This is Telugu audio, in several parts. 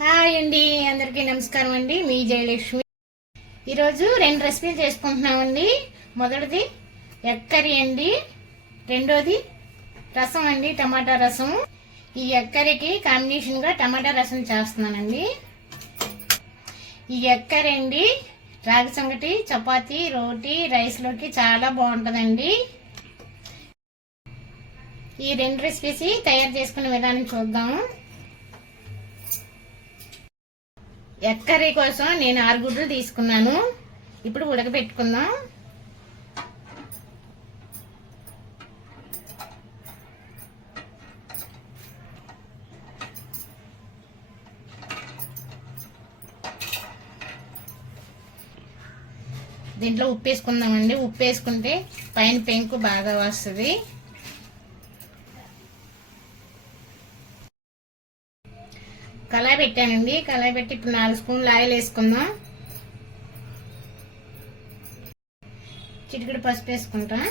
హాయ్ అండి, అందరికీ నమస్కారం అండి. మీ జయలక్ష్మి. ఈరోజు 2 రెసిపీలు చేసుకుంటున్నామండి. మొదటిది ఎగ్ కర్రీ అండి, రెండోది రసం అండి, టమాటా రసం. ఈ ఎగ్ కర్రీకి కాంబినేషన్గా టమాటా రసం చేస్తున్నానండి. ఈ ఎగ్ కర్రీ అండి రాగి సంగటి, చపాతీ, రోటీ, రైస్లోకి చాలా బాగుంటుందండి. ఈ 2 రెసిపీస్ తయారు చేసుకునే విధానం చూద్దాం. ఎగ్ కర్రీ కోసం నేను 6 గుడ్లు తీసుకున్నాను. ఇప్పుడు ఉడకబెట్టుకుందాం. దీంట్లో ఉప్పు వేసుకుందామండి. ఉప్పు వేసుకుంటే పైన పెంకు బాగా వస్తుంది. కళాయి పెట్టానండి. కళాయి పెట్టి ఇప్పుడు 4 స్పూన్లు ఆయిల్ వేసుకుందాం. చిటికెడు పసుపు వేసుకుంటాం.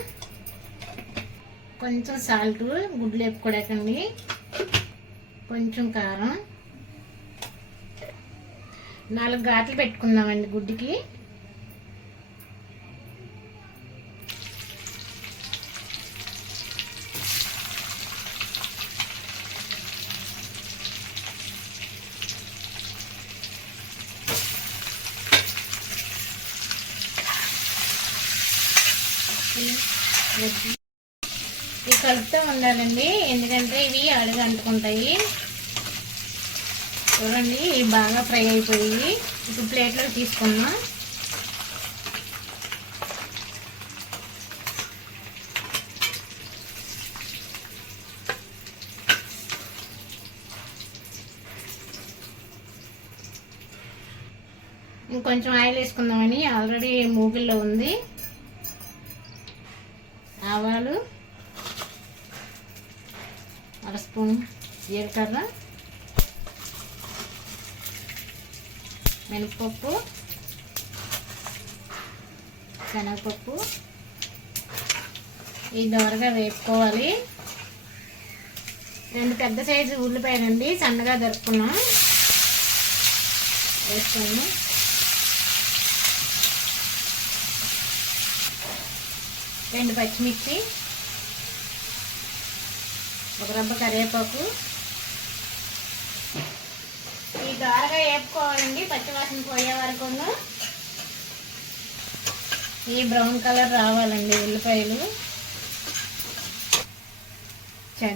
కొంచెం సాల్ట్, గుడ్లు వేపుకోవడాకండి. కొంచెం కారం. 4 ఘాట్లు పెట్టుకుందామండి గుడ్డుకి. ఇవి కలుపుతూ ఉండాలండి, ఎందుకంటే ఇవి అడుగు అంటుకుంటాయి. చూడండి, ఇవి బాగా ఫ్రై అయిపోయి ఇప్పుడు ప్లేట్లో తీసుకుందాం. ఇంకొంచెం ఆయిల్ వేసుకుందామని ఆల్రెడీ మూగిల్లో ఉంది. ఆవాలు, 1 స్పూన్ జీలకర్ర, మినపప్పు, శనగపప్పు. ఈ దోరగా వేపుకోవాలి. 2 పెద్ద సైజు ఉల్లిపాయలండి, సన్నగా దొరుకున్నాం. వేసుకున్నాం. 2 పచ్చిమిర్చి, 1 రబ్బ కరివేపాకు. ఈ దోరగా వేపుకోవాలండి, పచ్చివాసన పోయే వరకు. ఈ బ్రౌన్ కలర్ రావాలండి ఉల్లిపాయలు.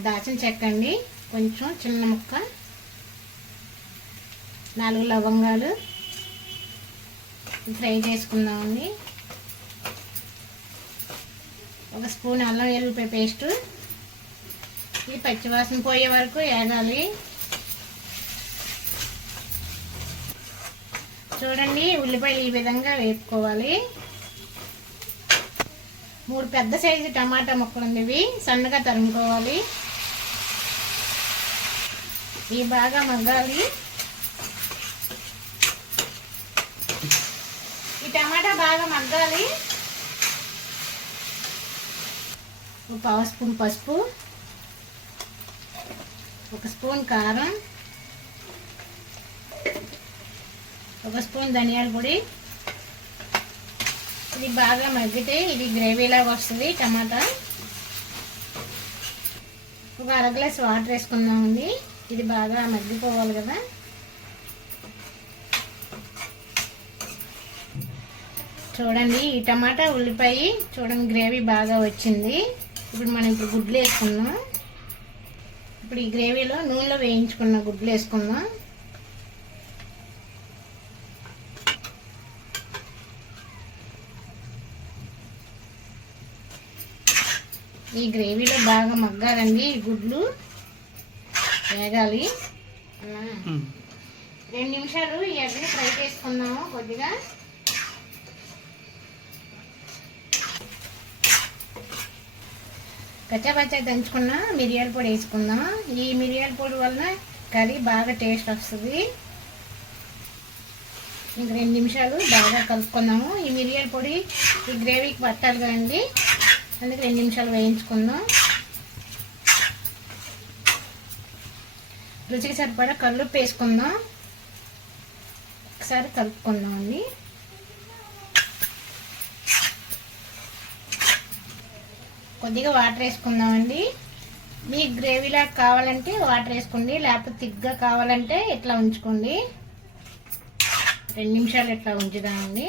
దాచిన చెక్క అండి, కొంచెం చిన్న ముక్క, 4 లవంగాలు ఫ్రై చేసుకుందామండి. 1 స్పూన్ అల్లం వెల్లుల్లిపాయ పేస్టు. ఇది పచ్చివాసన పోయే వరకు వేగాలి. చూడండి, ఉల్లిపాయలు ఈ విధంగా వేపుకోవాలి. 3 పెద్ద సైజు టమాటా ముక్కలు ఉంది, ఇవి సన్నగా తరుముకోవాలి. ఇవి బాగా మగ్గాలి. ఈ టమాటా బాగా మగ్గాలి. 1/2 స్పూన్ పసుపు, 1 స్పూన్ కారం, 1 స్పూన్ ధనియాల పొడి. ఇది బాగా మగ్గితే ఇది గ్రేవీలాగా వస్తుంది టమాటా. 1 అర గ్లాస్ వాటర్ వేసుకుందామండి. ఇది బాగా మగ్గిపోవాలి కదా. చూడండి, ఈ టమాటా ఉల్లిపాయ చూడండి గ్రేవీ బాగా వచ్చింది. ఇప్పుడు మనం గుడ్లు వేసుకుందాం. ఇప్పుడు ఈ గ్రేవీలో నూనెలో వేయించుకున్న గుడ్లు వేసుకుందాం. ఈ గ్రేవీలో బాగా మగ్గాలండి, ఈ గుడ్లు వేగాలి. 2 నిమిషాలు ఈ ఎగ్ని ఫ్రై చేసుకుందాము. కొద్దిగా కచ్చాపచ్చా దంచుకున్న మిరియాల పొడి వేసుకుందాం. ఈ మిరియాల పొడి వలన కర్రీ బాగా టేస్ట్ వస్తుంది. ఇంక 2 నిమిషాలు బాగా కలుపుకుందాము. ఈ మిరియాల పొడి ఈ గ్రేవీకి పట్టాలి కదండి, అందుకే 2 నిమిషాలు వేయించుకుందాం. రుచికి సరిపడా కల్లుప్పు వేసుకుందాం. ఒకసారి కలుపుకుందామండి. కొద్దిగా వాటర్ వేసుకుందామండి. మీకు గ్రేవీలా కావాలంటే వాటర్ వేసుకోండి, లేకపోతే థిక్గా కావాలంటే ఇట్లా ఉంచుకోండి. 2 నిమిషాలు ఇట్లా ఉంచుదామండి.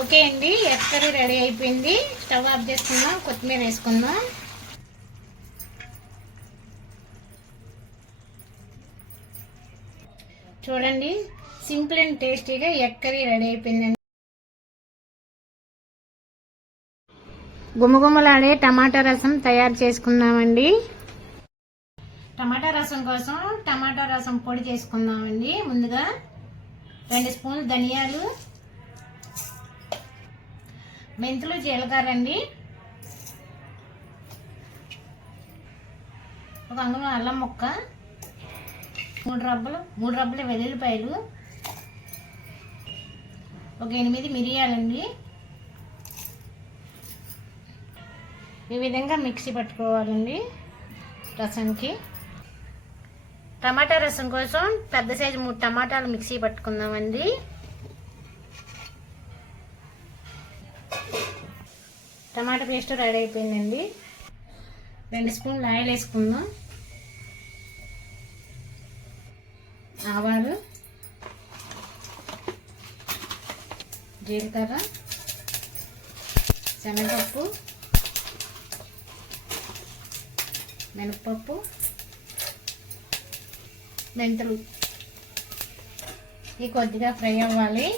ఓకే అండి, ఎగ్ కర్రీ రెడీ అయిపోయింది. స్టవ్ ఆఫ్ చేసుకుందాం, కొత్తిమీర వేసుకుందాం. చూడండి, సింపుల్ అండ్ టేస్టీగా ఎగ్ కర్రీ రెడీ అయిపోయిందండి. గుమగుమలాడే టమాటా రసం తయారు చేసుకుందామండి. టమాటా రసం కోసం టమాటా రసం పొడి చేసుకుందామండి. ముందుగా 2 స్పూన్లు ధనియాలు, మెంతులు, జీలకర్ర అండి, ఒక అంగుళం అల్లం ముక్క, 3 రబ్బలు వెల్లుల్లిపాయలు, ఒక 8 మిరియాలండి. ఈ విధంగా మిక్సీ పట్టుకోవాలండి రసంకి. టమాటా రసం కోసం పెద్ద సైజు 3 టమాటాలు మిక్సీ పట్టుకుందామండి. టమాటా పేస్ట్ రెడీ అయిపోయిందండి. 2 స్పూన్లు ఆయిల్ వేసుకుందాం. ఆవాలు, జీలకర్ర, శనగపప్పు, మినపప్పు, మెంతులు ఇవి కొద్దిగా ఫ్రై అవ్వాలి.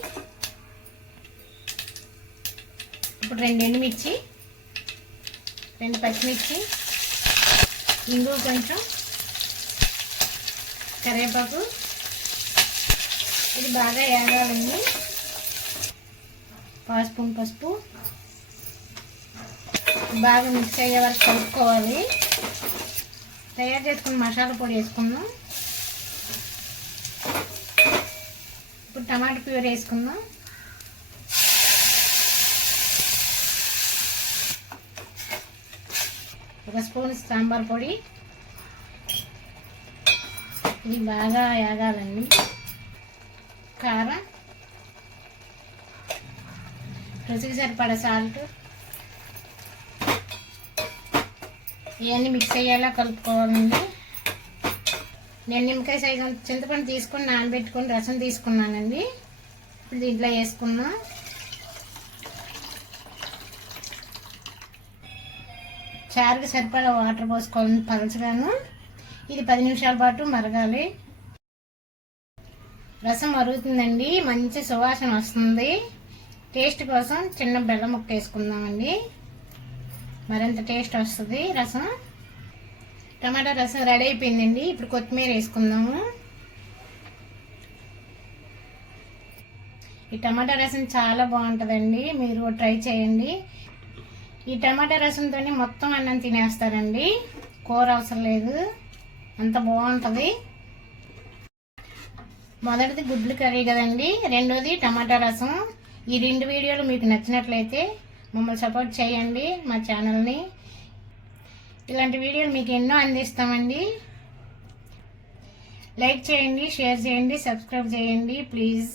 ఇప్పుడు 2 ఎండుమిర్చి, 2 పచ్చిమిర్చి, ఇంగు, కొంచెం కరివేపాకు. ఇది బాగా వేగాలండి. స్పూన్ పసుపు బాగా మిక్స్ అయ్యే వరకు కలుపుకోవాలి. తయారు చేసుకున్న మసాలా పొడి వేసుకుందాం. ఇప్పుడు టమాటా ప్యూర్ వేసుకుందాం. ఒక స్పూన్ సాంబార్ పొడి. ఇది బాగా వేగాలండి. కారం, రుచికి సరిపడా సాల్ట్, ఇవన్నీ మిక్స్ అయ్యేలా కలుపుకోవాలండి. నేను నిమ్మకాయ సైజు చింతపండు తీసుకొని నానబెట్టుకొని రసం తీసుకున్నానండి. ఇప్పుడు దీంట్లో వేసుకున్నాం. చారుకి సరిపడా వాటర్ పోసుకోవాలని పలచగాను. ఇది 10 నిమిషాల పాటు మరగాలి. రసం మరుగుతుందండి, మంచి సువాసన వస్తుంది. టేస్ట్ కోసం చిన్న బెల్లం ముక్క వేసుకుందామండి, మరింత టేస్ట్ వస్తుంది రసం. టమాటా రసం రెడీ అయిపోయిందండి. ఇప్పుడు కొత్తిమీర వేసుకుందాము. ఈ టమాటా రసం చాలా బాగుంటుందండి, మీరు ట్రై చేయండి. ఈ టమాటా రసంతోనే మొత్తం అన్నం తినేస్తారండి, కూర అవసరం లేదు, అంత బాగుంటుంది. మొదటిది గుడ్లు కర్రీ కదండి, రెండోది టమాటా రసం. ఈ 2 వీడియోలు మీకు నచ్చినట్లయితే మమ్మల్ని సపోర్ట్ చేయండి, మా ఛానల్ని. ఇలాంటి వీడియోలు మీకు ఎన్నో అందిస్తామండి. లైక్ చేయండి, షేర్ చేయండి, సబ్స్క్రైబ్ చేయండి ప్లీజ్.